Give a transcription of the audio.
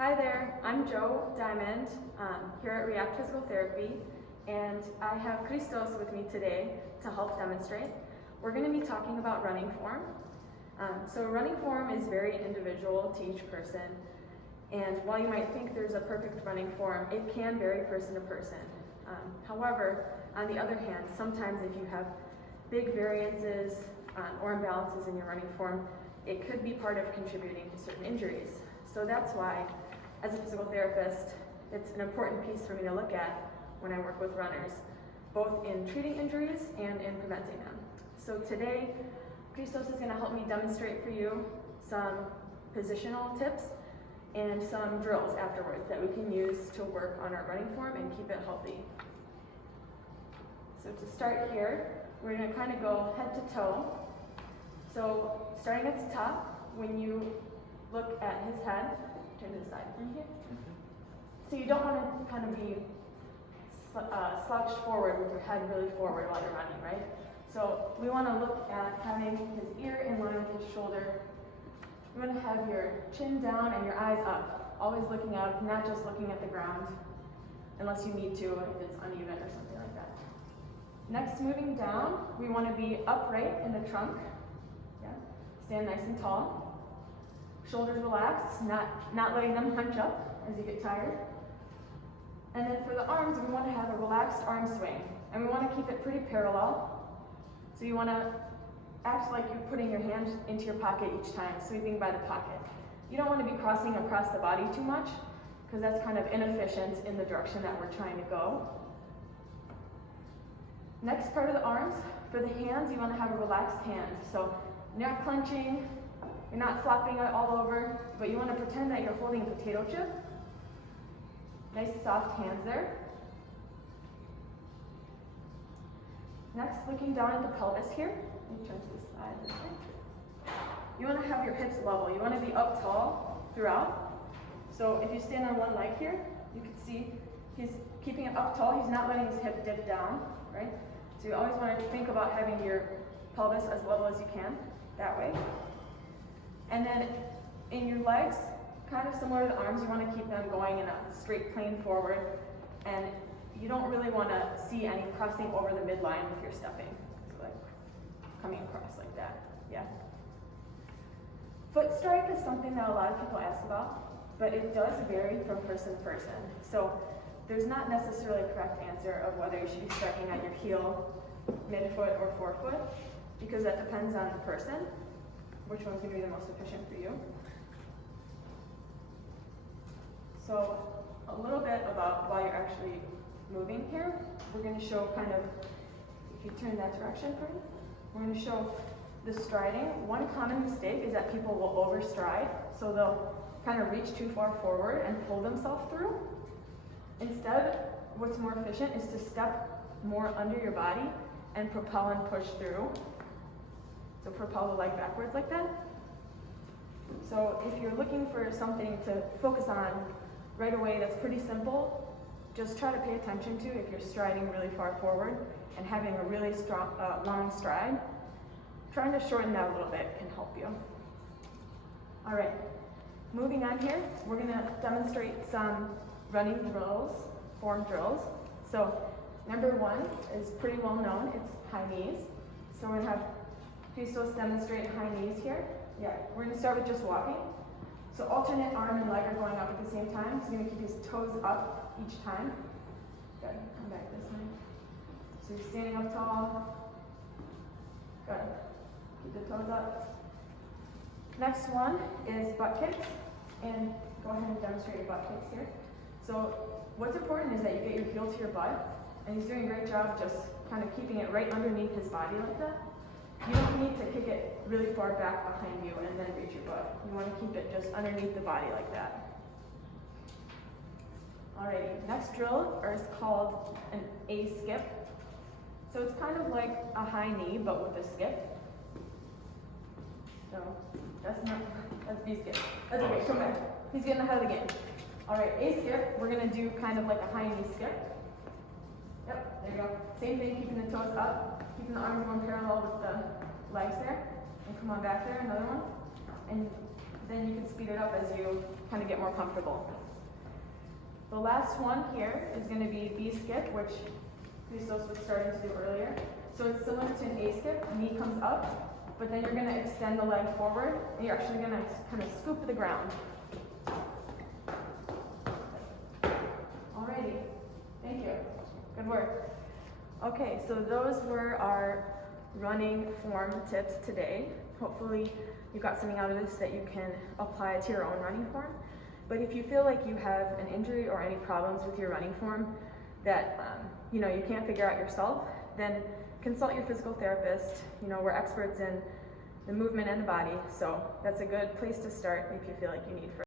Hi there, I'm Joe Diamond here at React Physical Therapy, and I have Christos with me today to help demonstrate. We're going to be talking about running form. So running form is very individual to each person, and while you might think there's a perfect running form, it can vary person to person. However, on the other hand, sometimes if you have big variances or imbalances in your running form, it could be part of contributing to certain injuries. So that's why, as a physical therapist, it's an important piece for me to look at when I work with runners, both in treating injuries and in preventing them. So today, Christos is going to help me demonstrate for you some positional tips and some drills afterwards that we can use to work on our running form and keep it healthy. So to start here, we're going to kind of go head to toe. So starting at the top, when you look at his head, turn to the side from here. So you don't want to kind of be slouched forward with your head really forward while you're running, right? So we want to look at having his ear in line with his shoulder. You want to have your chin down and your eyes up, always looking up, not just looking at the ground, unless you need to, if it's uneven or something like that. Next, moving down, we want to be upright in the trunk. Yeah. Stand nice and tall. Shoulders relaxed, not letting them hunch up as you get tired. And then for the arms, we want to have a relaxed arm swing. And we want to keep it pretty parallel. So you want to act like you're putting your hand into your pocket each time, sweeping by the pocket. You don't want to be crossing across the body too much, because that's kind of inefficient in the direction that we're trying to go. Next part of the arms, for the hands, you want to have a relaxed hand. So you're not clenching, you're not flopping it all over, but you want to pretend that you're holding a potato chip. Nice soft hands there. Next, looking down at the pelvis here. Let me turn to the side this way. You want to have your hips level. You want to be up tall throughout. So if you stand on one leg here, you can see he's keeping it up tall. He's not letting his hip dip down, right? So you always want to think about having your pelvis as level as you can, that way. And then in your legs, kind of similar to the arms, you want to keep them going in a straight plane forward, and you don't really want to see any crossing over the midline with your stepping. So like coming across like that, yeah. Foot strike is something that a lot of people ask about, but it does vary from person to person. So there's not necessarily a correct answer of whether you should be striking at your heel, midfoot, or forefoot, because that depends on the person, which one's going to be the most efficient for you. So a little bit about why you're actually moving here. We're going to show kind of, if you turn that direction for me, we're going to show the striding. One common mistake is that people will overstride, so they'll kind of reach too far forward and pull themselves through. Instead, what's more efficient is to step more under your body and propel and push through. So propel the leg backwards like that. So if you're looking for something to focus on right away that's pretty simple, just try to pay attention to if you're striding really far forward and having a really strong, long stride. Trying to shorten that a little bit can help you. All right, moving on here, we're going to demonstrate some running drills, form drills. So number one is pretty well known, it's high knees. So we're going to have Christos demonstrate high knees here. Yeah, we're going to start with just walking. So alternate arm and leg are going up at the same time. He's going to keep his toes up each time. Good, come back this way. So you're standing up tall. Good, keep the toes up. Next one is butt kicks. And go ahead and demonstrate your butt kicks here. So what's important is that you get your heel to your butt. And he's doing a great job just kind of keeping it right underneath his body like that. You don't need to kick it really far back behind you and then reach your butt. You want to keep it just underneath the body like that. Alrighty, next drill is called an A skip. So it's kind of like a high knee, but with a skip. No, that's B skip. That's okay, come back. He's getting ahead of the game. Alright, A skip, we're going to do kind of like a high knee skip. Yep, there you go. Same thing, keeping the toes up, keeping the arms going parallel with the legs there. And come on back there, another one. And then you can speed it up as you kind of get more comfortable. The last one here is going to be B-skip, which Christos was starting to do earlier. So it's similar to an A-skip, knee comes up, but then you're going to extend the leg forward, and you're actually going to kind of scoop the ground. Alrighty, thank you. Good work. Okay, so those were our running form tips today. Hopefully you got something out of this that you can apply to your own running form. But if you feel like you have an injury or any problems with your running form that you can't figure out yourself, then consult your physical therapist. We're experts in the movement and the body, so that's a good place to start if you feel like you need further.